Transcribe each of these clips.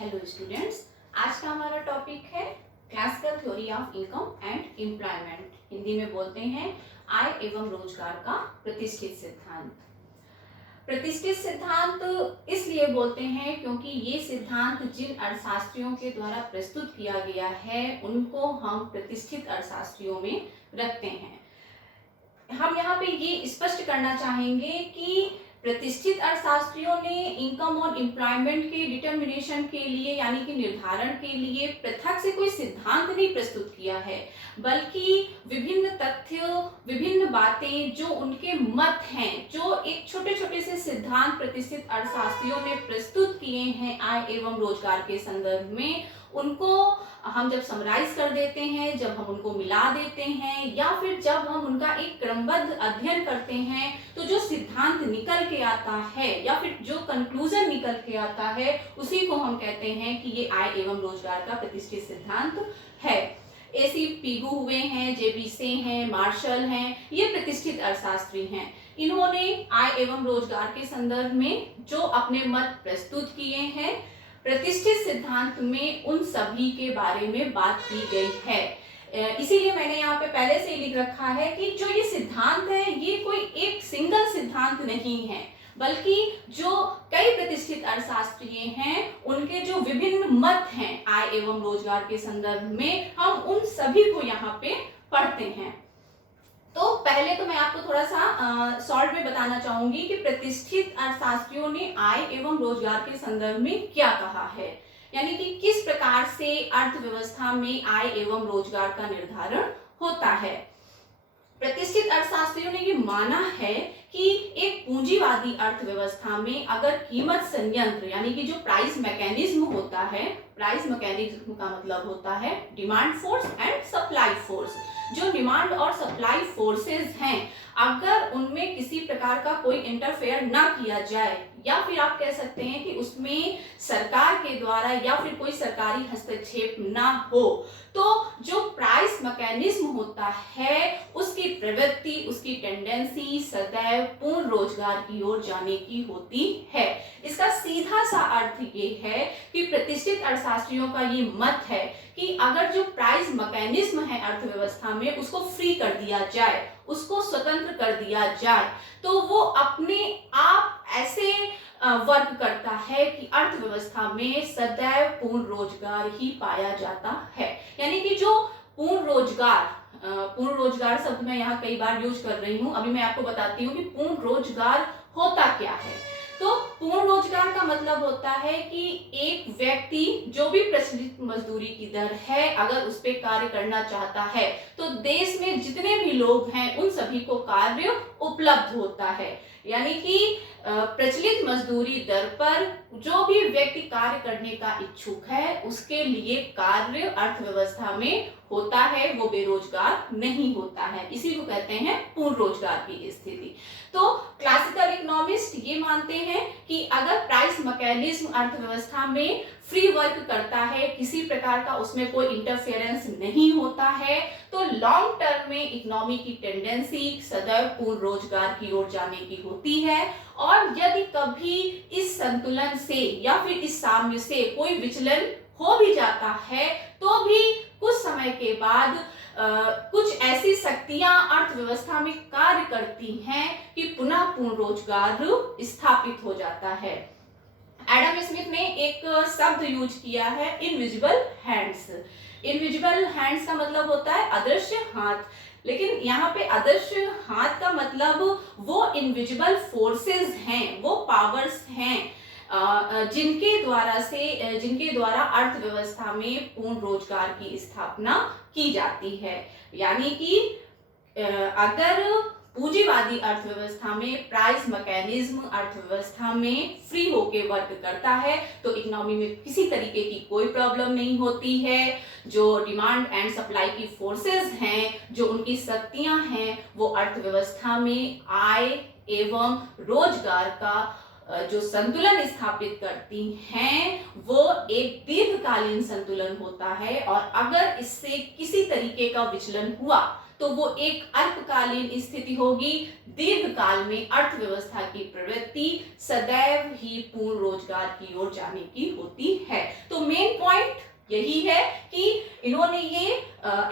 Hello students, आज का हमारा टॉपिक है classical theory of income and employment. Hindi में बोलते हैं आय एवं रोजगार का प्रतिष्ठित सिद्धांत। प्रतिष्ठित सिद्धांत इसलिए बोलते हैं क्योंकि ये सिद्धांत जिन अर्थशास्त्रियों के द्वारा प्रस्तुत किया गया है उनको हम प्रतिष्ठित अर्थशास्त्रियों में रखते हैं। हम यहाँ पे ये स्पष्ट करना चाहेंगे कि प्रतिष्ठित अर्थशास्त्रियों ने इनकम और एम्प्लॉयमेंट के डिटर्मिनेशन के लिए यानी कि निर्धारण के लिए पृथक से कोई सिद्धांत नहीं प्रस्तुत किया है, बल्कि विभिन्न तथ्य, विभिन्न बातें जो उनके मत हैं, जो एक छोटे छोटे से सिद्धांत प्रतिष्ठित अर्थशास्त्रियों ने प्रस्तुत किए हैं आय एवं रोजगार के संदर्भ में, उनको हम जब समराइज कर देते हैं, जब हम उनको मिला देते हैं या फिर जब हम उनका एक क्रमबद्ध अध्ययन करते हैं, तो जो सिद्धांत निकल के आता है या फिर जो कंक्लूजन निकल के आता है उसी को हम कहते हैं कि ये आय एवं रोजगार का प्रतिष्ठित सिद्धांत है। एसी पीगू हुए हैं, जेबीसे हैं, मार्शल हैं, ये प्रतिष्ठित अर्थशास्त्री हैं। इन्होंने आय एवं रोजगार के संदर्भ में जो अपने मत प्रस्तुत किए हैं, प्रतिष्ठित सिद्धांत में उन सभी के बारे में बात की गई है। इसीलिए मैंने यहाँ पे पहले से ही लिख रखा है कि जो ये सिद्धांत है ये कोई एक सिंगल सिद्धांत नहीं है, बल्कि जो कई प्रतिष्ठित अर्थशास्त्रीय हैं उनके जो विभिन्न मत हैं आय एवं रोजगार के संदर्भ में, हम उन सभी को यहाँ पे पढ़ते हैं। तो पहले तो मैं आपको थोड़ा सा शॉर्ट में बताना चाहूंगी कि प्रतिष्ठित अर्थशास्त्रियों ने आय एवं रोजगार के संदर्भ में क्या कहा है, यानी कि किस प्रकार से अर्थव्यवस्था में आय एवं रोजगार का निर्धारण होता है। प्रतिष्ठित अर्थशास्त्रियों ने ये माना है कि एक पूंजीवादी अर्थव्यवस्था में अगर कीमत संयंत्र यानी कि जो प्राइस मैकेनिज्म होता है, प्राइस मैकेनिज्म का मतलब होता है demand force and supply force, जो डिमांड और सप्लाई फोर्सेस हैं, अगर उनमें किसी प्रकार का कोई इंटरफेयर ना किया जाए या फिर आप कह सकते हैं कि उसमें सरकार के द्वारा या फिर कोई सरकारी हस्तक्षेप ना हो, तो जो प्राइस मैकेनिज्म होता है उसकी प्रवृत्ति, उसकी टेंडेंसी सदैव पूर्ण रोजगार की ओर जाने की होती है। इसका सीधा सा अर्थ ये है कि प्रतिष्ठित अर्थशास्त्रियों का ये मत है कि अगर जो प्राइस मैकेनिज्म है अर्थव्यवस्था में उसको फ्री कर दिया जाए, उसको स्वतंत्र कर दिया जाए, तो वो अपने आप ऐसे वर्क करता है कि अर्थव्यवस्था में सदैव पूर्ण रोजगार ही पाया जाता है। यानी कि जो पूर्ण रोजगार शब्द मैं यहाँ कई बार यूज कर रही हूँ, अभी मैं आपको बताती हूँ कि पूर्ण रोजगार होता क्या है। तो पूर्ण रोजगार का मतलब होता है कि एक व्यक्ति जो भी प्रचलित मजदूरी की दर है अगर उस पर कार्य करना चाहता है तो देश में जितने भी लोग हैं उन सभी को कार्य उपलब्ध होता है। यानी कि प्रचलित मजदूरी दर पर जो भी व्यक्ति कार्य करने का इच्छुक है उसके लिए कार्य अर्थव्यवस्था में होता है, वो बेरोजगार नहीं होता है। इसी को कहते हैं पूर्ण रोजगार की स्थिति। तो क्लासिकल इकोनॉमिस्ट ये मानते हैं कि अगर प्राइस मैकेनिज्म अर्थव्यवस्था में फ्री वर्क करता है, किसी प्रकार का उसमें कोई इंटरफेरेंस नहीं होता है, तो लॉन्ग टर्म में इकोनॉमी की टेंडेंसी सदैव पूर्ण रोजगार की ओर जाने की होती है। और यदि कभी इस संतुलन से या फिर इस साम्य से कोई विचलन हो भी जाता है तो भी कुछ समय के बाद कुछ ऐसी शक्तियां अर्थव्यवस्था में कार्य करती हैं कि पुनः पूर्ण रोजगार स्थापित हो जाता है। एडम स्मिथ ने एक शब्द यूज किया है इनविजिबल हैंड्स। इनविजिबल हैंड्स का मतलब होता है अदृश्य हाथ, लेकिन यहाँ पे अदृश्य हाथ का मतलब वो इनविजिबल फोर्सेस हैं, वो पावर्स हैं जिनके द्वारा अर्थव्यवस्था में पूर्ण रोजगार की स्थापना की जाती है। यानी कि अगर पूंजीवादी अर्थव्यवस्था में प्राइस मैकेनिज्म अर्थव्यवस्था में फ्री होके वर्क करता है तो इकोनॉमी में किसी तरीके की कोई प्रॉब्लम नहीं होती है। जो डिमांड एंड सप्लाई की फोर्सेस हैं, जो उनकी शक्तियां हैं, वो अर्थव्यवस्था में आय एवं रोजगार का जो संतुलन स्थापित करती हैं वो एक दीर्घकालीन संतुलन होता है। और अगर इससे किसी तरीके का विचलन हुआ तो वो एक अल्पकालीन स्थिति होगी। दीर्घकाल में अर्थव्यवस्था की प्रवृत्ति सदैव ही पूर्ण रोजगार की ओर जाने की होती है। तो मेन पॉइंट यही है कि इन्होंने ये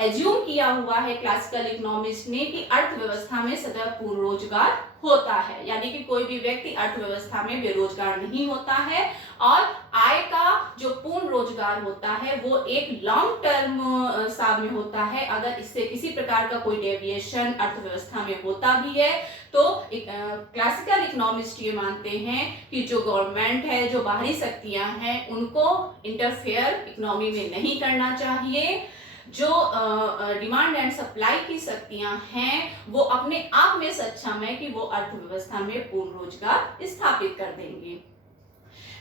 एज्यूम किया हुआ है क्लासिकल इकोनॉमिस्ट ने कि अर्थव्यवस्था में सदैव पूर्ण रोजगार होता है, यानी कि कोई भी व्यक्ति अर्थव्यवस्था में बेरोजगार नहीं होता है और आय का जो पूर्ण रोजगार होता है वो एक लॉन्ग टर्म साल में होता है। अगर इससे किसी प्रकार का कोई डेविएशन अर्थव्यवस्था में होता भी है तो क्लासिकल इकोनॉमिस्ट ये मानते हैं कि जो गवर्नमेंट है, जो बाहरी शक्तियां हैं, उनको इंटरफेयर इकोनॉमी में नहीं करना चाहिए। जो डिमांड एंड सप्लाई की शक्तियां हैं वो अपने आप में सक्षम है कि वो अर्थव्यवस्था में पूर्ण रोजगार स्थापित कर देंगे।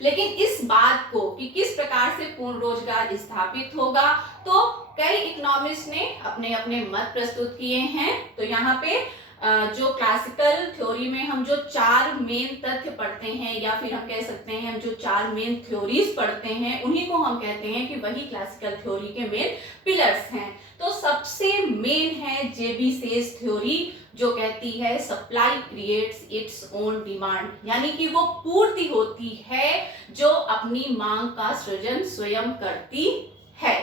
लेकिन इस बात को कि किस प्रकार से पूर्ण रोजगार स्थापित होगा, तो कई इकोनॉमिस्ट ने अपने अपने मत प्रस्तुत किए हैं। तो यहाँ पे जो क्लासिकल थ्योरी में हम जो 4 मेन तथ्य पढ़ते हैं, या फिर हम कह सकते हैं हम जो 4 मेन थ्योरीज पढ़ते हैं, उन्हीं को हम कहते हैं कि वही क्लासिकल थ्योरी के मेन पिलर्स हैं। तो सबसे मेन है जेबी सेज थ्योरी, जो कहती है supply creates its own demand, यानी कि वो पूर्ति होती है जो अपनी मांग का सृजन स्वयं करती है।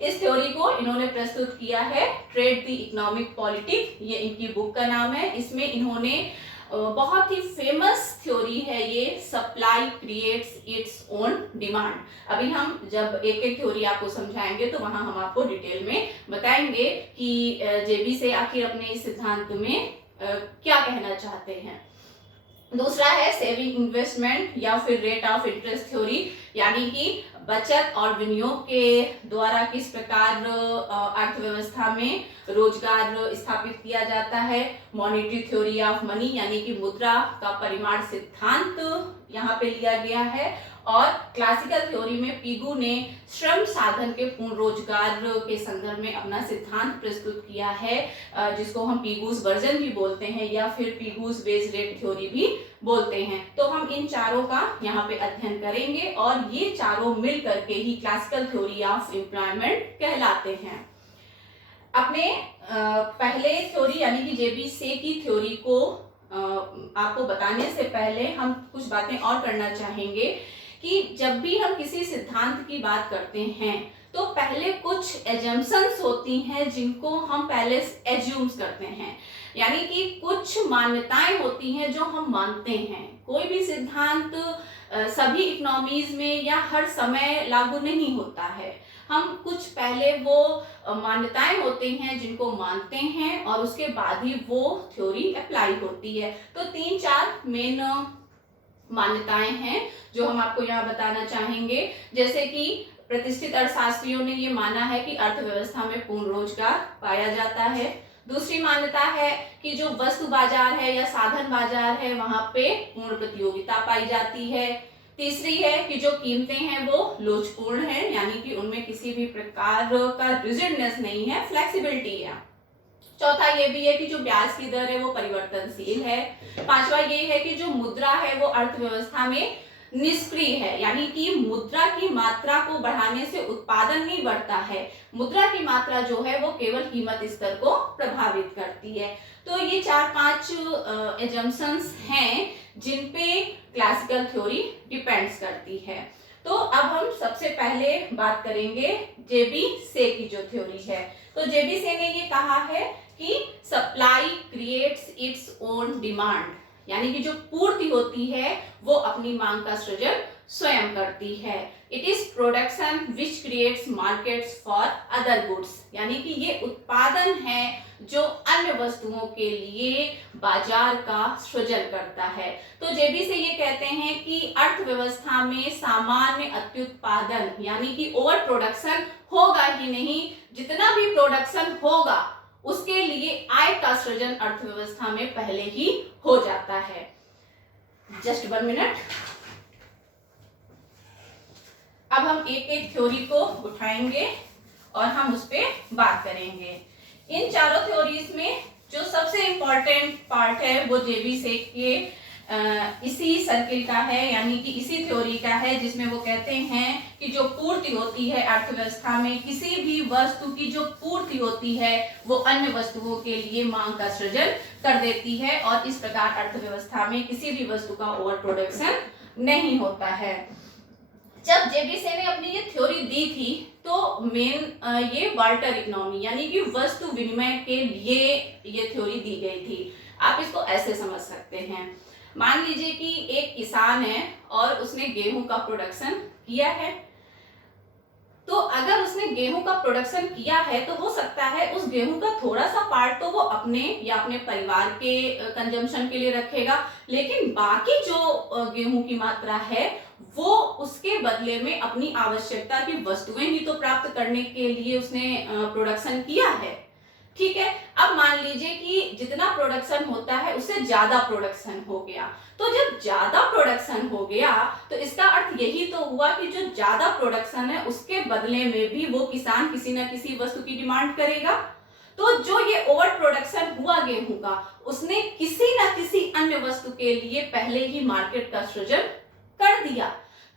इस थ्योरी को इन्होंने प्रस्तुत किया है ट्रेड द इकोनॉमिक पॉलिटिक, ये इनकी बुक का नाम है। इसमें इन्होंने बहुत ही फेमस थ्योरी है ये, supply creates its own demand. अभी हम जब एक एक थ्योरी आपको समझाएंगे तो वहां हम आपको डिटेल में बताएंगे कि जेबी से आखिर अपने इस सिद्धांत में क्या कहना चाहते हैं। दूसरा है सेविंग इन्वेस्टमेंट या फिर रेट ऑफ इंटरेस्ट थ्योरी, यानी कि बचत और विनियोग के द्वारा किस प्रकार अर्थव्यवस्था में रोजगार स्थापित किया जाता है। मॉनेटरी थ्योरी ऑफ मनी, यानी कि मुद्रा का परिमाण सिद्धांत यहाँ पे लिया गया है। और क्लासिकल थ्योरी में पीगू ने श्रम साधन के पूर्ण रोजगार के संदर्भ में अपना सिद्धांत प्रस्तुत किया है, जिसको हम पीगूस वर्जन भी बोलते हैं या फिर पीगूस बेस रेट थ्योरी भी बोलते हैं। तो हम इन चारों का यहाँ पे अध्ययन करेंगे और ये चारों मिल करके ही क्लासिकल थ्योरी ऑफ एम्प्लॉयमेंट कहलाते हैं। अपने पहले थ्योरी यानी कि जेबी से की थ्योरी को आपको बताने से पहले हम कुछ बातें और करना चाहेंगे कि जब भी हम किसी सिद्धांत की बात करते हैं तो पहले कुछ एजम्पशंस होती हैं जिनको हम पहले एज्यूम्स करते हैं, यानी कि कुछ मान्यताएं होती हैं जो हम मानते हैं। कोई भी सिद्धांत सभी इकोनॉमीज में या हर समय लागू नहीं होता है। हम कुछ पहले वो मान्यताएं होते हैं जिनको मानते हैं और उसके बाद ही वो थ्योरी अप्लाई होती है। तो 3-4 मेन मान्यताएं हैं जो हम आपको यहाँ बताना चाहेंगे। जैसे कि प्रतिष्ठित अर्थशास्त्रियों ने ये माना है कि अर्थव्यवस्था में पूर्ण रोजगार पाया जाता है। दूसरी मान्यता है कि जो वस्तु बाजार है या साधन बाजार है वहां पे पूर्ण प्रतियोगिता पाई जाती है। तीसरी है कि जो कीमतें हैं वो लोचपूर्ण हैं, यानी कि उनमें किसी भी प्रकार का रिजिडनेस नहीं है, फ्लेक्सिबिलिटी है। चौथा ये भी है कि जो ब्याज की दर है वो परिवर्तनशील है। पांचवा ये है कि जो मुद्रा है वो अर्थव्यवस्था में निष्क्रिय है, यानी कि मुद्रा की मात्रा को बढ़ाने से उत्पादन नहीं बढ़ता है। मुद्रा की मात्रा जो है वो केवल कीमत स्तर को प्रभावित करती है। तो ये 4-5 एजम्पशंस हैं जिन पे क्लासिकल थ्योरी डिपेंड्स करती है। तो अब हम सबसे पहले बात करेंगे जेबी से की जो थ्योरी है। तो जेबी से ने ये कहा है कि supply creates its own demand, यानी कि जो पूर्ति होती है वो अपनी मांग का सृजन स्वयं करती है। It is production which creates markets for other goods, यानी कि ये उत्पादन है जो अन्य वस्तुओं के लिए बाजार का सृजन करता है। तो जेबी से ये कहते हैं कि अर्थव्यवस्था में सामान्य अत्युत्पादन यानी कि ओवर प्रोडक्शन होगा ही नहीं। जितना भी प्रोडक्शन होगा उसके लिए आय का सृजन अर्थव्यवस्था में पहले ही हो जाता है। Just 1 minute. अब हम एक एक थ्योरी को उठाएंगे और हम उस पर बात करेंगे। इन चारों थ्योरीज में जो सबसे इंपॉर्टेंट पार्ट है वो जेबी से के इसी सर्किल का है, यानी कि इसी थ्योरी का है, जिसमें वो कहते हैं कि जो पूर्ति होती है अर्थव्यवस्था में, किसी भी वस्तु की जो पूर्ति होती है वो अन्य वस्तुओं के लिए मांग का सृजन कर देती है, और इस प्रकार अर्थव्यवस्था में किसी भी वस्तु का ओवर प्रोडक्शन नहीं होता है। जब जेबीसे ने अपनी ये थ्योरी दी थी तो मेन ये वाल्टर इकोनॉमी यानी कि वस्तु विनिमय के लिए ये थ्योरी दी गई थी। आप इसको ऐसे समझ सकते हैं, मान लीजिए कि एक किसान है और उसने गेहूं का प्रोडक्शन किया है, तो अगर उसने गेहूं का प्रोडक्शन किया है तो हो सकता है उस गेहूं का थोड़ा सा पार्ट तो वो अपने या अपने परिवार के कंजम्पशन के लिए रखेगा, लेकिन बाकी जो गेहूं की मात्रा है वो उसके बदले में अपनी आवश्यकता की वस्तुएं ही तो प्राप्त करने के लिए उसने प्रोडक्शन किया है। ठीक है, अब मान लीजिए कि जितना प्रोडक्शन होता है उससे ज्यादा प्रोडक्शन हो गया, तो जब ज्यादा प्रोडक्शन हो गया तो इसका अर्थ यही तो हुआ कि जो ज्यादा प्रोडक्शन है उसके बदले में भी वो किसान किसी न किसी वस्तु की डिमांड करेगा। तो जो ये ओवर प्रोडक्शन हुआ गेहूं का, उसने किसी न किसी अन्य वस्तु के लिए पहले ही मार्केट का सृजन कर दिया।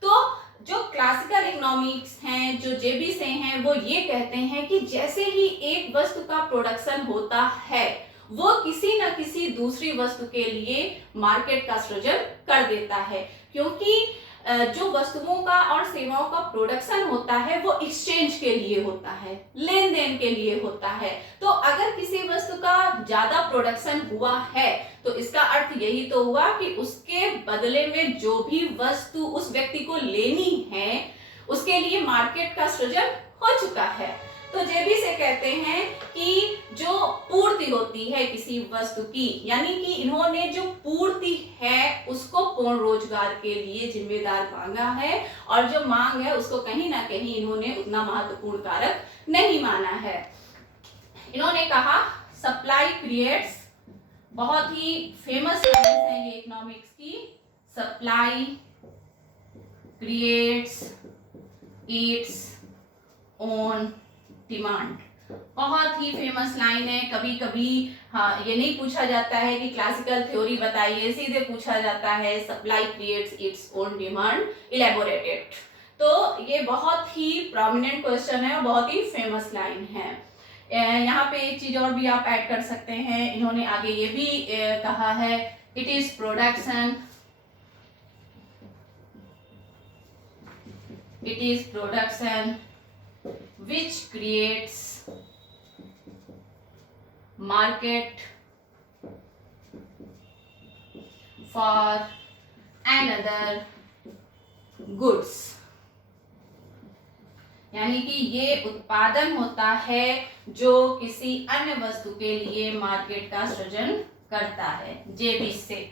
तो जो क्लासिकल इकोनॉमिक्स हैं, जो जेबीसे हैं, वो ये कहते हैं कि जैसे ही एक वस्तु का प्रोडक्शन होता है वो किसी न किसी दूसरी वस्तु के लिए मार्केट का सृजन कर देता है, क्योंकि जो वस्तुओं का और सेवाओं का प्रोडक्शन होता है वो एक्सचेंज के लिए होता है, लेन देन के लिए होता है। तो अगर किसी वस्तु का ज्यादा प्रोडक्शन हुआ है तो इसका अर्थ यही तो हुआ कि उसके बदले में जो भी वस्तु उस व्यक्ति को लेनी है उसके लिए मार्केट का सृजन हो चुका है। तो जेबीसे कहते हैं कि जो पूर्ति होती है किसी वस्तु की, यानी कि इन्होंने जो पूर्ति है उसको पूर्ण रोजगार के लिए जिम्मेदार मांगा है, और जो मांग है उसको कहीं ना कहीं इन्होंने उतना महत्वपूर्ण कारक नहीं माना है। इन्होंने कहा सप्लाई क्रिएट्स, बहुत ही फेमस लाइन है ये इकोनॉमिक्स की, supply creates its own demand. बहुत ही फेमस लाइन है। कभी कभी हाँ ये नहीं पूछा जाता है कि क्लासिकल थ्योरी बताइए, सीधे पूछा जाता है supply creates its own demand, elaborated. तो ये बहुत ही प्रोमिनेंट क्वेश्चन है और बहुत ही फेमस लाइन है। यहाँ पे एक चीज और भी आप ऐड कर सकते हैं, इन्होंने आगे ये भी कहा है it is production, it is production which creates market for another goods, यानी कि ये उत्पादन होता है जो किसी अन्य वस्तु के लिए मार्केट का सृजन करता है, जेबीसे।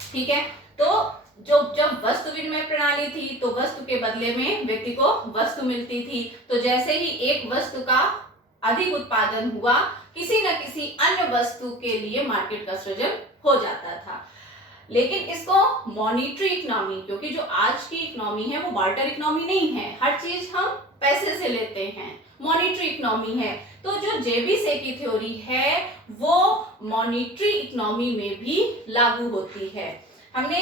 ठीक है, तो जब वस्तु विनिमय प्रणाली थी तो वस्तु के बदले में व्यक्ति को वस्तु मिलती थी, तो जैसे ही एक वस्तु का अधिक उत्पादन हुआ किसी न किसी अन्य वस्तु के लिए मार्केट का सृजन हो जाता था। लेकिन इसको मॉनिटरी इकोनॉमी, क्योंकि जो आज की इकोनॉमी है वो बार्टर इकोनॉमी नहीं है, हर चीज हम पैसे से लेते हैं, मॉनिटरी इकोनॉमी है। तो जो जेबीसे की थ्योरी है वो मॉनिटरी इकोनॉमी में भी लागू होती है। हमने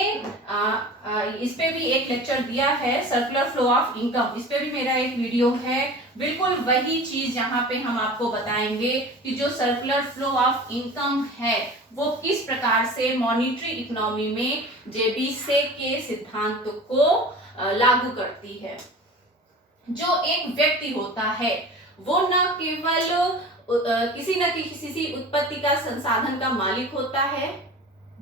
इस पे भी एक लेक्चर दिया है, सर्कुलर फ्लो ऑफ इनकम, इस पे भी मेरा एक वीडियो है। बिल्कुल वही चीज यहाँ पे हम आपको बताएंगे कि जो सर्कुलर फ्लो ऑफ इनकम है वो किस प्रकार से मॉनिटरी इकोनॉमी में जेबीसे के सिद्धांत को लागू करती है। जो एक व्यक्ति होता है वो न केवल किसी न किसी उत्पत्ति का संसाधन का मालिक होता है,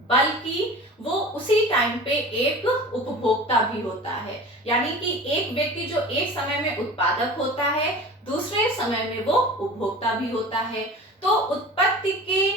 बल्कि वो उसी टाइम पे एक उपभोक्ता भी होता है। यानी कि एक व्यक्ति जो एक समय में उत्पादक होता है, दूसरे समय में वो उपभोक्ता भी होता है। तो उत्पत्ति के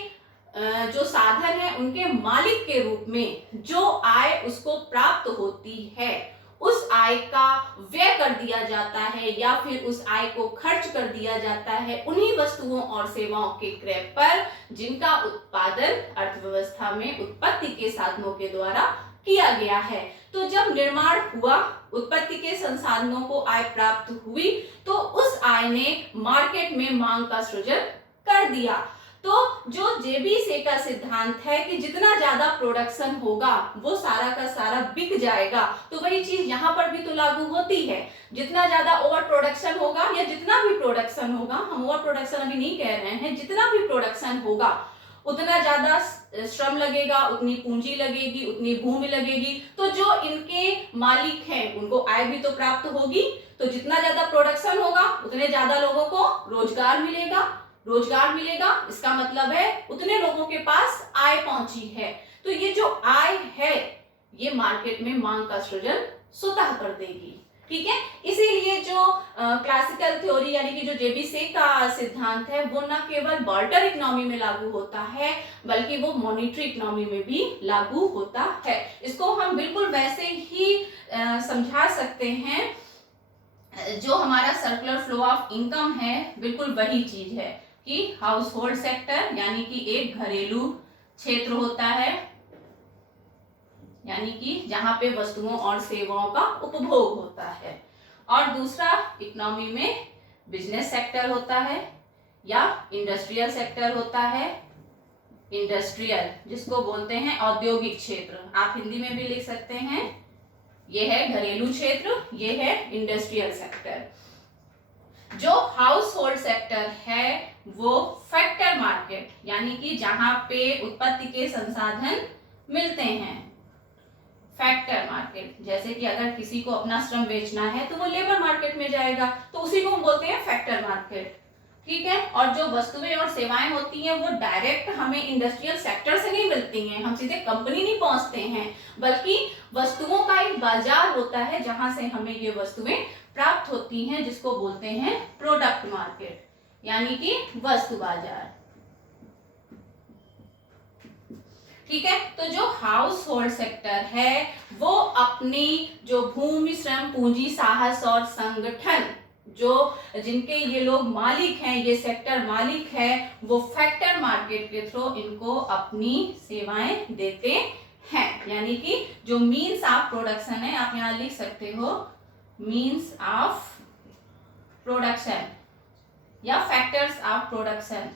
जो साधन है उनके मालिक के रूप में जो आय उसको प्राप्त होती है उस आय का व्यय कर दिया जाता है या फिर उस आय को खर्च कर दिया जाता है उन्हीं वस्तुओं और सेवाओं के क्रय पर जिनका उत्पादन अर्थव्यवस्था में उत्पत्ति के साधनों के द्वारा किया गया है। तो जब निर्माण हुआ, उत्पत्ति के संसाधनों को आय प्राप्त हुई, तो उस आय ने मार्केट में मांग का सृजन कर दिया। तो जो जेबीसे का सिद्धांत है कि जितना ज्यादा प्रोडक्शन होगा वो सारा का सारा बिक जाएगा, तो वही चीज यहाँ पर भी तो लागू होती है। जितना ज्यादा ओवर प्रोडक्शन होगा या जितना भी प्रोडक्शन होगा, हम ओवर प्रोडक्शन अभी नहीं कह रहे हैं, जितना भी प्रोडक्शन होगा उतना ज्यादा श्रम लगेगा, उतनी पूंजी लगेगी, उतनी भूमि लगेगी, तो जो इनके मालिक हैं उनको आय भी तो प्राप्त होगी। तो जितना ज्यादा प्रोडक्शन होगा उतने ज्यादा लोगों को रोजगार मिलेगा, रोजगार मिलेगा इसका मतलब है उतने लोगों के पास आय पहुंची है। तो ये जो आय है ये मार्केट में मांग का सृजन स्वतः कर देगी। ठीक है, इसीलिए जो क्लासिकल थ्योरी यानी कि जो जेबीसे का सिद्धांत है वो न केवल बार्टर इकोनॉमी में लागू होता है बल्कि वो मॉनेटरी इकोनॉमी में भी लागू होता है। इसको हम बिल्कुल वैसे ही समझा सकते हैं जो हमारा सर्कुलर फ्लो ऑफ इनकम है, बिल्कुल वही चीज है कि हाउस होल्ड सेक्टर यानी कि एक घरेलू क्षेत्र होता है, यानी कि जहां पे वस्तुओं और सेवाओं का उपभोग होता है, और दूसरा इकोनॉमी में बिजनेस सेक्टर होता है या इंडस्ट्रियल सेक्टर होता है। इंडस्ट्रियल जिसको बोलते हैं औद्योगिक क्षेत्र, आप हिंदी में भी लिख सकते हैं। ये है घरेलू क्षेत्र, ये है इंडस्ट्रियल सेक्टर। जो हाउस होल्ड सेक्टर है वो फैक्टर मार्केट यानी कि जहां पे उत्पत्ति के संसाधन मिलते हैं, फैक्टर मार्केट। जैसे कि अगर किसी को अपना श्रम बेचना है तो वो लेबर मार्केट में जाएगा, तो उसी को हम बोलते हैं फैक्टर मार्केट। ठीक है, और जो वस्तुएं और सेवाएं होती हैं वो डायरेक्ट हमें इंडस्ट्रियल सेक्टर से नहीं मिलती हैं, हम सीधे कंपनी नहीं पहुंचते हैं, बल्कि वस्तुओं का एक बाजार होता है जहां से हमें ये वस्तुएं प्राप्त होती हैं, जिसको बोलते हैं प्रोडक्ट मार्केट यानी कि वस्तु बाजार। ठीक है, तो जो हाउस होल्ड सेक्टर है वो अपनी जो भूमि, श्रम, पूंजी, साहस और संगठन, जो जिनके ये लोग मालिक हैं, ये सेक्टर मालिक है, वो फैक्टर मार्केट के थ्रू इनको अपनी सेवाएं देते हैं। यानी कि जो मीन्स ऑफ प्रोडक्शन है, आप यहां लिख सकते हो मीन्स ऑफ प्रोडक्शन या फैक्टर्स ऑफ प्रोडक्शन,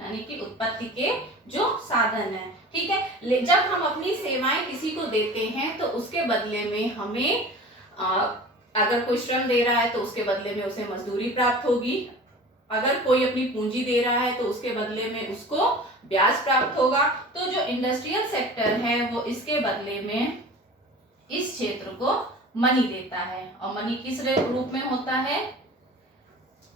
यानी कि उत्पत्ति के जो साधन है। ठीक है, जब हम अपनी सेवाएं किसी को देते हैं तो उसके बदले में हमें अगर कोई श्रम दे रहा है तो उसके बदले में उसे मजदूरी प्राप्त होगी, अगर कोई अपनी पूंजी दे रहा है तो उसके बदले में उसको ब्याज प्राप्त होगा। तो जो इंडस्ट्रियल सेक्टर है वो इसके बदले में इस क्षेत्र को मनी देता है, और मनी किस रूप में होता है?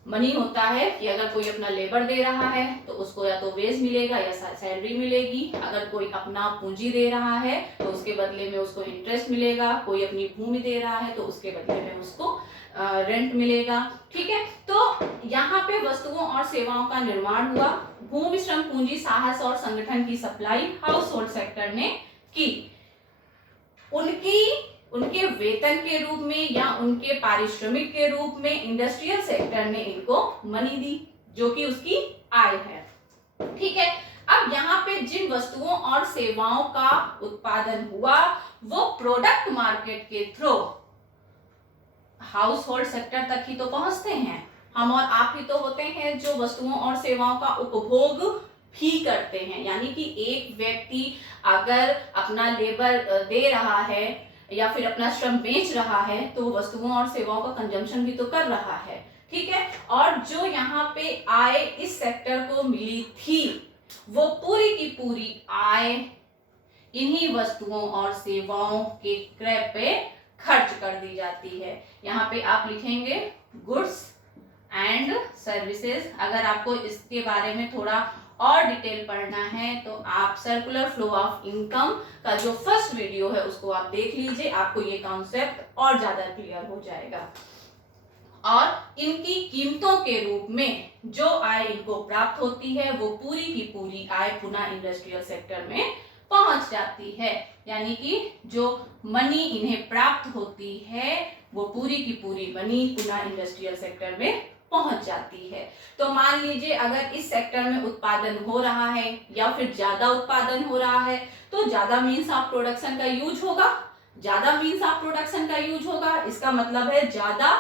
मनी होता है कि अगर कोई अपना लेबर दे रहा है तो उसको या तो वेज मिलेगा या सैलरी मिलेगी, अगर कोई अपना पूंजी दे रहा है तो उसके बदले में उसको इंटरेस्ट मिलेगा, कोई अपनी भूमि दे रहा है तो उसके बदले में उसको रेंट मिलेगा। ठीक है, तो यहाँ पे वस्तुओं और सेवाओं का निर्माण हुआ, भूमि, श्रम, पूंजी, साहस और संगठन की सप्लाई हाउस होल्ड सेक्टर ने की। उनके वेतन के रूप में या उनके पारिश्रमिक के रूप में इंडस्ट्रियल सेक्टर ने इनको मनी दी, जो कि उसकी आय है। ठीक है, अब यहाँ पे जिन वस्तुओं और सेवाओं का उत्पादन हुआ वो प्रोडक्ट मार्केट के थ्रू हाउस होल्ड सेक्टर तक ही तो पहुंचते हैं। हम और आप ही तो होते हैं जो वस्तुओं और सेवाओं का उपभोग भी करते हैं। यानी कि एक व्यक्ति अगर अपना लेबर दे रहा है या फिर अपना श्रम बेच रहा है तो वस्तुओं और सेवाओं का कंजम्पशन भी तो कर रहा है। ठीक है, और जो यहाँ पे आय इस सेक्टर को मिली थी वो पूरी की पूरी आय इन्हीं वस्तुओं और सेवाओं के क्रय पे खर्च कर दी जाती है। यहाँ पे आप लिखेंगे गुड्स एंड सर्विसेज। अगर आपको इसके बारे में थोड़ा और डिटेल पढ़ना है तो आप सर्कुलर फ्लो ऑफ इनकम का जो फर्स्ट वीडियो है उसको आप देख लीजिए, आपको ये कॉन्सेप्ट और ज्यादा क्लियर हो जाएगा। और इनकी कीमतों के रूप में जो आय इनको प्राप्त होती है वो पूरी की पूरी आय पुनः इंडस्ट्रियल सेक्टर में पहुंच जाती है। यानी कि जो मनी इन्हें प्राप्त होती है वो पूरी की पूरी मनी पुनः इंडस्ट्रियल सेक्टर में पहुंच जाती है। तो मान लीजिए अगर इस सेक्टर में उत्पादन हो रहा है या फिर ज्यादा उत्पादन हो रहा है तो ज्यादा मीन्स ऑफ प्रोडक्शन का यूज होगा, ज्यादा मीन्स ऑफ प्रोडक्शन का यूज होगा, इसका मतलब है ज्यादा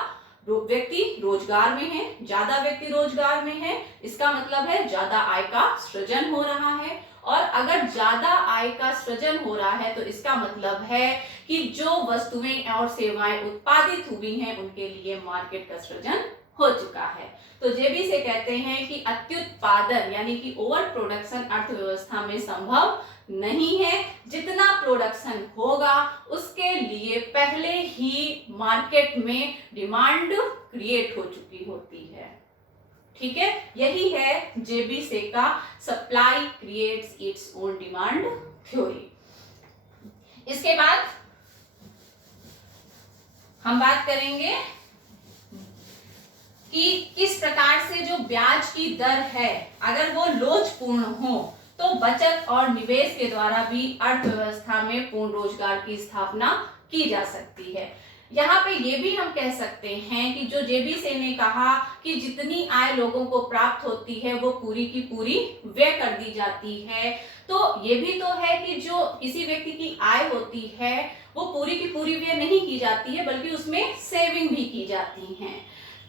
व्यक्ति रोजगार में है, ज्यादा व्यक्ति रोजगार में है, इसका मतलब है ज्यादा आय का सृजन हो रहा है। और अगर ज्यादा आय का सृजन हो रहा है तो इसका मतलब है कि जो वस्तुएं और सेवाएं उत्पादित हुई हैं उनके लिए मार्केट का सृजन हो चुका है। तो जेबी से कहते हैं कि अत्युत्पादन यानी कि ओवर प्रोडक्शन अर्थव्यवस्था में संभव नहीं है। जितना प्रोडक्शन होगा उसके लिए पहले ही मार्केट में डिमांड क्रिएट हो चुकी होती है। ठीक है, यही है जेबीसे का supply creates its own demand theory. इसके बाद हम बात करेंगे कि किस प्रकार से जो ब्याज की दर है अगर वो लोचपूर्ण हो तो बचत और निवेश के द्वारा भी अर्थव्यवस्था में पूर्ण रोजगार की स्थापना की जा सकती है। यहाँ पे ये भी हम कह सकते हैं कि जो जेबीसे ने कहा कि जितनी आय लोगों को प्राप्त होती है वो पूरी की पूरी व्यय कर दी जाती है, तो ये भी तो है कि जो किसी व्यक्ति की आय होती है वो पूरी की पूरी व्यय नहीं की जाती है बल्कि उसमें सेविंग भी की जाती है।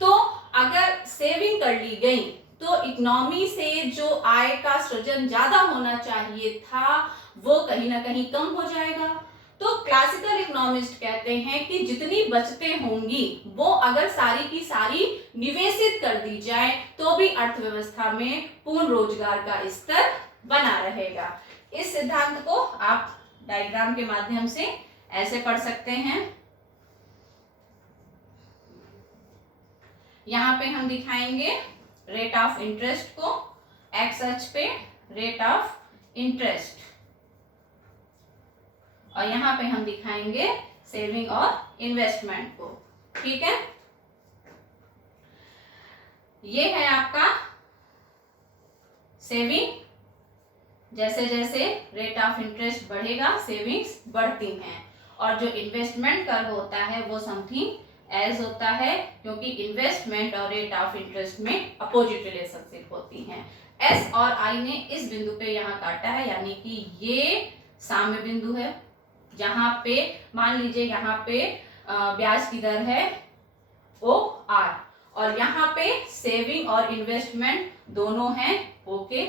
तो अगर सेविंग कर ली गई तो इकोनॉमी से जो आय का सृजन ज्यादा होना चाहिए था वो कहीं ना कहीं कम हो जाएगा। तो क्लासिकल इकोनॉमिस्ट कहते हैं कि जितनी बचतें होंगी वो अगर सारी की सारी निवेशित कर दी जाए तो भी अर्थव्यवस्था में पूर्ण रोजगार का स्तर बना रहेगा। इस सिद्धांत को आप डायग्राम के माध्यम से ऐसे पढ़ सकते हैं। यहाँ पे हम दिखाएंगे रेट ऑफ इंटरेस्ट को, एक्स अक्ष पे रेट ऑफ इंटरेस्ट, और यहाँ पे हम दिखाएंगे सेविंग और इन्वेस्टमेंट को। ठीक है, ये है आपका सेविंग। जैसे जैसे रेट ऑफ इंटरेस्ट बढ़ेगा सेविंग्स बढ़ती हैं, और जो इन्वेस्टमेंट कर्व होता है वो समथिंग एज होता है, क्योंकि इन्वेस्टमेंट और रेट ऑफ इंटरेस्ट में अपोजिट रिलेशनशिप होती हैं। एस और आई ने इस बिंदु पे यहाँ काटा है, यानी कि ये साम्य बिंदु है जहां पे मान लीजिए यहाँ पे ब्याज की दर है ओ आर, और यहाँ पे सेविंग और इन्वेस्टमेंट दोनों हैं ओके।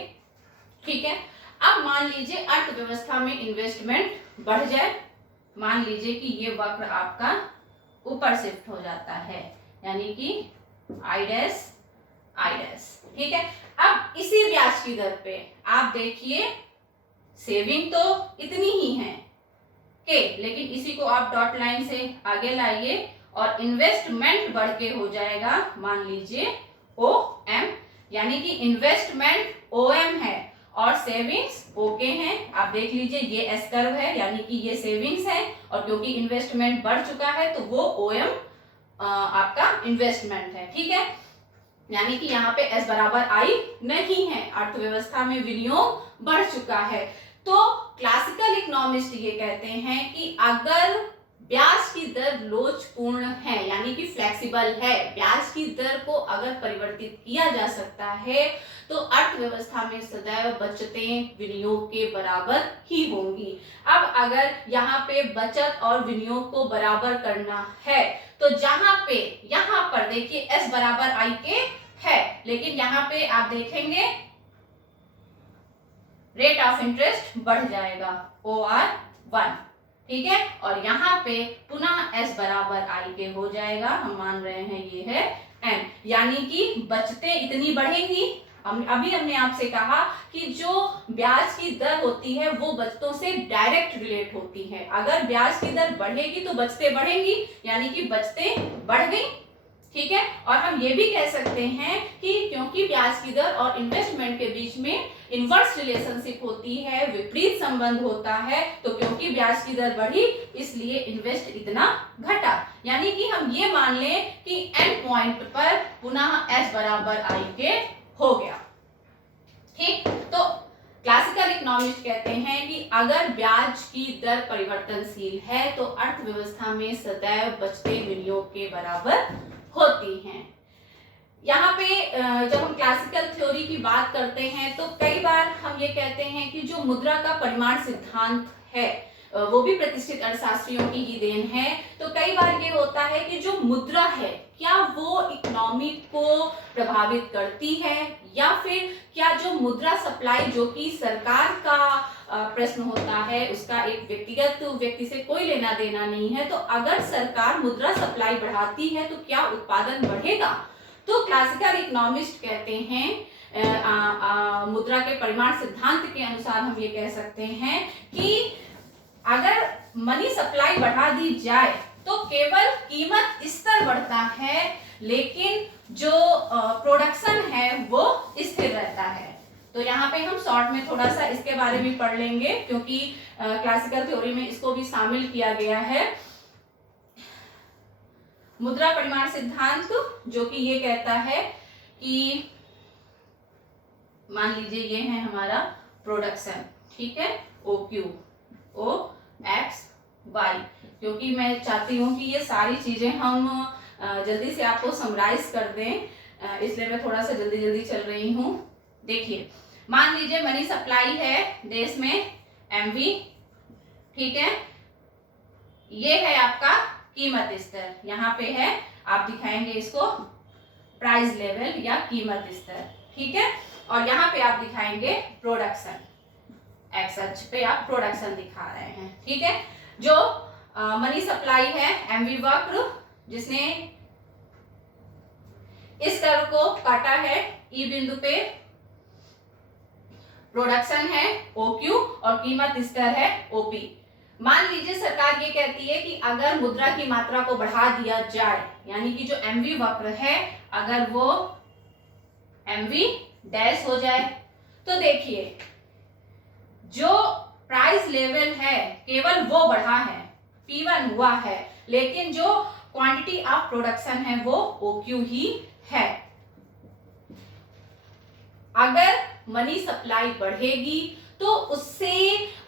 ठीक है, अब मान लीजिए अर्थव्यवस्था में इन्वेस्टमेंट बढ़ जाए, मान लीजिए कि ये वक्र आपका ऊपर शिफ्ट हो जाता है, यानी कि आई डैश आई डैश। ठीक है, अब इसी ब्याज की दर पे आप देखिए सेविंग तो इतनी ही है के, लेकिन इसी को आप डॉट लाइन से आगे लाइए और इन्वेस्टमेंट बढ़ के हो जाएगा मान लीजिए ओ एम, यानी कि इन्वेस्टमेंट ओ एम है और सेविंग्स ओके हैं। आप देख लीजिए ये एस कर्व है, यानी कि ये सेविंग्स है, और क्योंकि इन्वेस्टमेंट बढ़ चुका है तो वो ओ एम आपका इन्वेस्टमेंट है। ठीक है, यानी कि यहाँ पे एस बराबर आई नहीं है, अर्थव्यवस्था में विनियोग बढ़ चुका है। तो क्लासिकल इकोनॉमिस्ट ये कहते हैं कि अगर ब्याज की दर लोचपूर्ण है यानी कि फ्लेक्सिबल है, ब्याज की दर को अगर परिवर्तित किया जा सकता है तो अर्थव्यवस्था में सदैव बचतें विनियोग के बराबर ही होंगी। अब अगर यहाँ पे बचत और विनियोग को बराबर करना है तो यहाँ पर देखिए एस बराबर आई के है, लेकिन यहाँ पे आप देखेंगे रेट ऑफ इंटरेस्ट बढ़ जाएगा OR1। ठीक है, और यहाँ पे पुनः S बराबर आई के हो जाएगा, हम मान रहे हैं ये है N, यानी कि बचतें इतनी बढ़ेंगी। हमने आपसे कहा कि जो ब्याज की दर होती है वो बचतों से डायरेक्ट रिलेट होती है। अगर ब्याज की दर बढ़ेगी तो बचतें बढ़ेंगी, यानी कि बचतें बढ़ गई। ठीक है, और हम ये भी कह सकते हैं कि क्योंकि ब्याज की दर और इन्वेस्टमेंट के बीच में इनवर्स रिलेशनशिप होती है, विपरीत संबंध होता है, तो क्योंकि ब्याज की दर बढ़ी इसलिए इन्वेस्ट इतना घटा, यानी कि हम ये मान लें कि एंड पॉइंट पर पुनः एस बराबर आई के हो गया। ठीक, तो क्लासिकल इकोनॉमिस्ट कहते हैं कि अगर ब्याज की दर परिवर्तनशील है तो अर्थव्यवस्था में सदैव बचतें विनियोग के बराबर होती हैं। यहाँ पे जब हम क्लासिकल थ्योरी की बात करते हैं तो कई बार हम ये कहते हैं कि जो मुद्रा का परिमाण सिद्धांत है वो भी प्रतिष्ठित अर्थशास्त्रियों की ही देन है। तो कई बार ये होता है कि जो मुद्रा है क्या वो इकोनॉमी को प्रभावित करती है, या फिर क्या जो मुद्रा सप्लाई जो कि सरकार का प्रश्न होता है, उसका एक व्यक्तिगत व्यक्ति से कोई लेना देना नहीं है। तो अगर सरकार मुद्रा सप्लाई बढ़ाती है तो क्या उत्पादन बढ़ेगा? तो क्लासिकल इकोनॉमिस्ट कहते हैं मुद्रा के परिमाण सिद्धांत के अनुसार हम ये कह सकते हैं कि अगर मनी सप्लाई बढ़ा दी जाए तो केवल कीमत स्तर बढ़ता है, लेकिन जो प्रोडक्शन है वो स्थिर रहता है। तो यहाँ पे हम शॉर्ट में थोड़ा सा इसके बारे में पढ़ लेंगे, क्योंकि क्लासिकल थ्योरी में इसको भी शामिल किया गया है। मुद्रा परिमाण सिद्धांत जो कि ये कहता है कि मान लीजिए ये है हमारा प्रोडक्शन, ठीक है, OQ, OXY, क्योंकि मैं चाहती हूँ कि ये सारी चीजें हम जल्दी से आपको समराइज कर दें, इसलिए मैं थोड़ा सा जल्दी चल रही हूँ। देखिए, मान लीजिए मनी सप्लाई है देश में MV, ठीक है, ये है आपका कीमत स्तर, यहाँ पे है, आप दिखाएंगे इसको प्राइस लेवल या कीमत स्तर, ठीक है, और यहाँ पे आप दिखाएंगे प्रोडक्शन, एक्स अक्ष पे आप प्रोडक्शन दिखा रहे हैं, ठीक है। जो मनी सप्लाई है MV वक्र, जिसने इस कर्व को काटा है E बिंदु पे, प्रोडक्शन है OQ और कीमत स्तर है OP। मान लीजिए सरकार ये कहती है कि अगर मुद्रा की मात्रा को बढ़ा दिया जाए, यानी कि जो MV वक्र है अगर वो MV डैश हो जाए, तो देखिए जो प्राइस लेवल है केवल वो बढ़ा है, P1 हुआ है, लेकिन जो क्वांटिटी ऑफ प्रोडक्शन है वो OQ ही है। अगर मनी सप्लाई बढ़ेगी तो उससे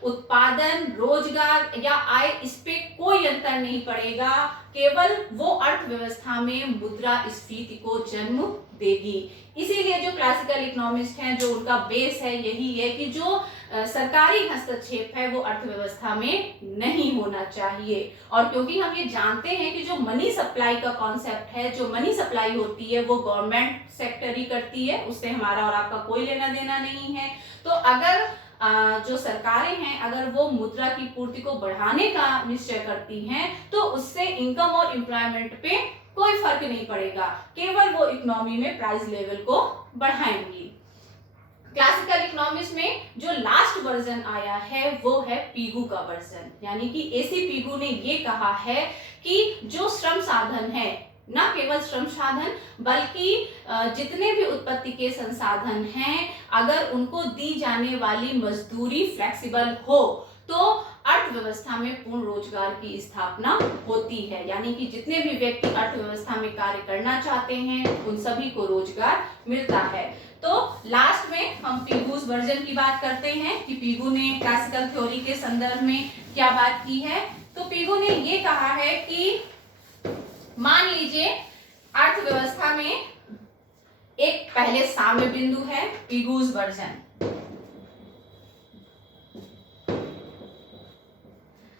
उत्पादन, रोजगार या आय, इस पे कोई अंतर नहीं पड़ेगा, केवल वो अर्थव्यवस्था में मुद्रास्फीति को जन्म देगी। इसीलिए जो क्लासिकल इकोनॉमिस्ट हैं, जो उनका बेस है यही है कि जो सरकारी हस्तक्षेप है वो अर्थव्यवस्था में नहीं होना चाहिए। और क्योंकि हम ये जानते हैं कि जो मनी सप्लाई का कॉन्सेप्ट है, जो मनी सप्लाई होती है वो गवर्नमेंट सेक्टर ही करती है, उससे हमारा और आपका कोई लेना देना नहीं है। तो अगर जो सरकारें हैं अगर वो मुद्रा की पूर्ति को बढ़ाने का निश्चय करती हैं तो उससे इनकम और एम्प्लॉयमेंट पे कोई फर्क नहीं पड़ेगा, केवल वो इकोनॉमी में प्राइस लेवल को बढ़ाएंगी। क्लासिकल इकोनॉमिक्स में जो लास्ट वर्जन आया है वो है पीगू का वर्जन, यानी कि एसी पीगू ने ये कहा है कि जो श्रम साधन है, न केवल श्रम साधन बल्कि जितने भी उत्पत्ति के संसाधन हैं, अगर उनको दी जाने वाली मजदूरी फ्लेक्सिबल हो तो अर्थव्यवस्था में पूर्ण रोजगार की स्थापना होती है। यानी कि जितने भी व्यक्ति अर्थव्यवस्था में कार्य करना चाहते हैं उन सभी को रोजगार मिलता है। तो लास्ट में हम पीगूस वर्जन की बात करते हैं कि पीगू ने क्लासिकल थ्योरी के संदर्भ में क्या बात की है। तो पीगू ने ये कहा है कि मान लीजिए अर्थव्यवस्था में एक पहले साम्य बिंदु है, पीगूस वर्जन,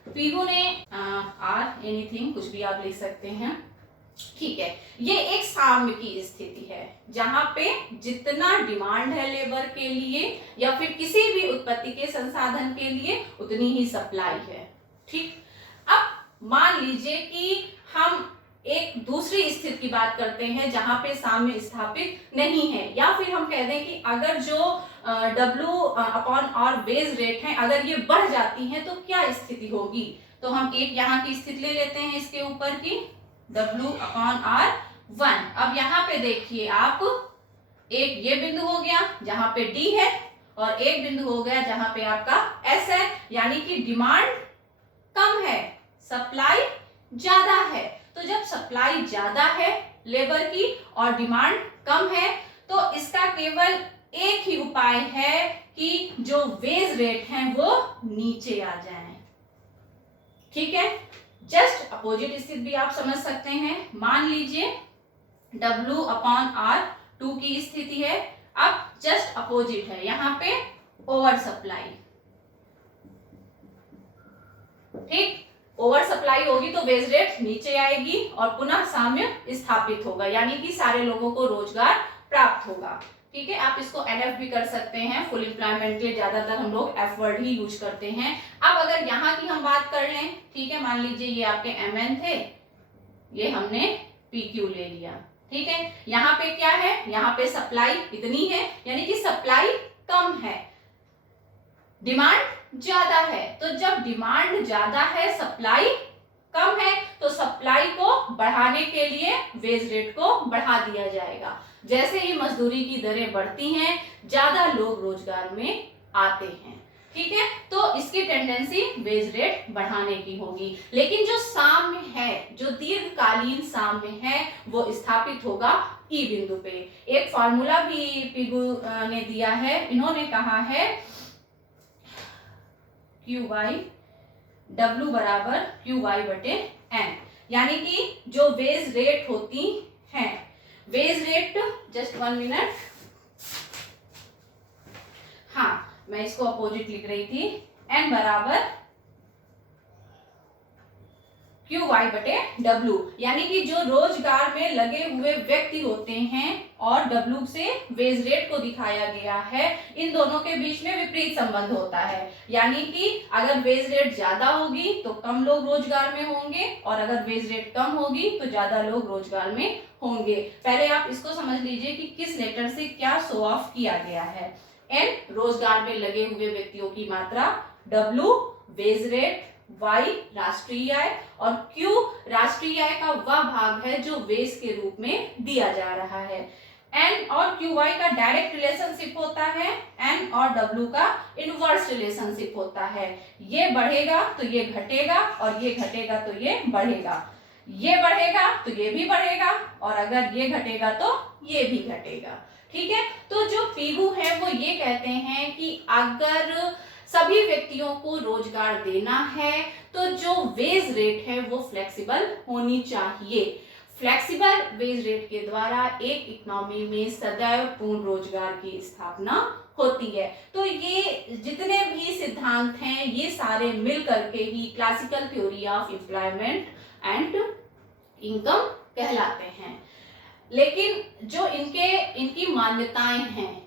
पीगू ने आर एनीथिंग कुछ भी आप लिख सकते हैं, ठीक है। ये एक साम्य की स्थिति है जहां पे जितना डिमांड है लेबर के लिए या फिर किसी भी उत्पत्ति के संसाधन के लिए उतनी ही सप्लाई है, ठीक। अब मान लीजिए कि हम एक दूसरी स्थिति की बात करते हैं जहां पे साम्य स्थापित नहीं है, या फिर हम कह दें कि अगर जो W/R बेस रेट है अगर ये बढ़ जाती है तो क्या स्थिति होगी। तो हम एक यहाँ की स्थिति ले लेते हैं इसके ऊपर की W/R1। अब यहाँ पे देखिए आप, एक ये बिंदु हो गया जहां पे D है और एक बिंदु हो गया जहां पे आपका S है, यानी कि डिमांड कम है, सप्लाई ज्यादा है। तो जब सप्लाई ज्यादा है लेबर की और डिमांड कम है तो इसका केवल एक ही उपाय है कि जो वेज रेट हैं वो नीचे आ जाएं, ठीक है। जस्ट अपोजिट स्थिति भी आप समझ सकते हैं। मान लीजिए W/R2 की स्थिति है, अब जस्ट अपोजिट है, यहाँ पे ओवर सप्लाई, ठीक, ओवर सप्लाई होगी तो वेज रेट नीचे आएगी और पुनः साम्य स्थापित होगा, यानी कि सारे लोगों को रोजगार प्राप्त होगा। ठीक है, आप इसको एनएफ भी कर सकते हैं, फुल एम्प्लॉयमेंट के ज्यादातर हम लोग एफ वर्ड ही यूज करते हैं। अब अगर यहाँ की हम बात कर लें, ठीक है, मान लीजिए ये आपके एमएन थे, ये हमने पीक्यू ले लिया। ठीक है, यहाँ पे क्या है, यहाँ पे सप्लाई इतनी है, यानी कि सप्लाई कम है, डिमांड ज्यादा है। तो जब डिमांड ज्यादा है, सप्लाई कम है, तो सप्लाई को बढ़ाने के लिए वेज रेट को बढ़ा दिया जाएगा। जैसे ही मजदूरी की दरें बढ़ती हैं, ज्यादा लोग रोजगार में आते हैं। ठीक है, तो इसकी टेंडेंसी वेज रेट बढ़ाने की होगी। लेकिन जो साम्य है, जो दीर्घकालीन साम्य है, वो स्थापित होगा ई बिंदु पे। एक फॉर्मूला भी पिगू ने दिया है, इन्होंने कहा है QY W बराबर QY बटे N, यानी कि जो वेज रेट होती हैं, वेज रेट, जस्ट 1 मिनट, हाँ मैं इसको अपोजिट लिख रही थी, N बराबर QY बटे W, यानी कि जो रोजगार में लगे हुए व्यक्ति होते हैं और W से वेज रेट को दिखाया गया है, इन दोनों के बीच में विपरीत संबंध होता है। यानी कि अगर वेज रेट ज्यादा होगी तो कम लोग रोजगार में होंगे, और अगर वेज रेट कम होगी तो ज्यादा लोग रोजगार में होंगे। पहले आप इसको समझ लीजिए कि किस लेटर से क्या शो ऑफ किया गया है। N रोजगार में लगे हुए व्यक्तियों की मात्रा, W वेज रेट, Y राष्ट्रीय आय, और Q राष्ट्रीय आय का वह भाग है जो वेज के रूप में दिया जा रहा है। N और QY का डायरेक्ट रिलेशनशिप होता है, N और W का इनवर्स रिलेशनशिप होता है। ये बढ़ेगा तो ये घटेगा, और ये घटेगा तो ये बढ़ेगा, ये बढ़ेगा तो ये भी बढ़ेगा, और अगर ये घटेगा तो ये भी घटेगा। ठीक है, तो जो पीगू है वो ये कहते हैं कि अगर सभी व्यक्तियों को रोजगार देना है तो जो वेज रेट है वो फ्लेक्सिबल होनी चाहिए। फ्लेक्सिबल वेज रेट के द्वारा एक इकोनॉमी में सदैव पूर्ण रोजगार की स्थापना होती है। तो ये जितने भी सिद्धांत हैं, ये सारे मिल करके ही classical theory of employment and income कहलाते हैं। लेकिन जो इनकी मान्यताएं हैं,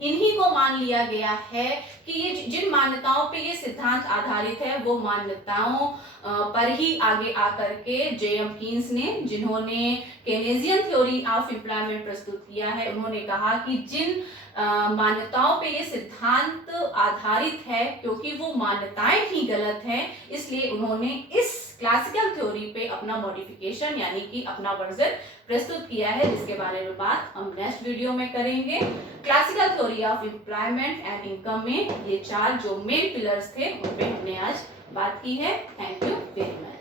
इन्हीं को मान लिया गया है कि ये जिन मान्यताओं पे ये सिद्धांत आधारित है, वो मान्यताओं पर ही आगे आकर के जेएम कीन्स ने, जिन्होंने केनेजियन थ्योरी ऑफ एम्प्लॉयमेंट प्रस्तुत किया है, उन्होंने कहा कि जिन मान्यताओं पे ये सिद्धांत आधारित है, क्योंकि वो मान्यताएं ही गलत हैं, इसलिए उन्होंने इस क्लासिकल थ्योरी पे अपना मॉडिफिकेशन यानी कि अपना वर्जन प्रस्तुत किया है, जिसके बारे में बात हम नेक्स्ट वीडियो में करेंगे। Classical theory of employment and income में ये 4 जो मेन पिलर्स थे, उन पे हमने आज बात की है। Thank you very much.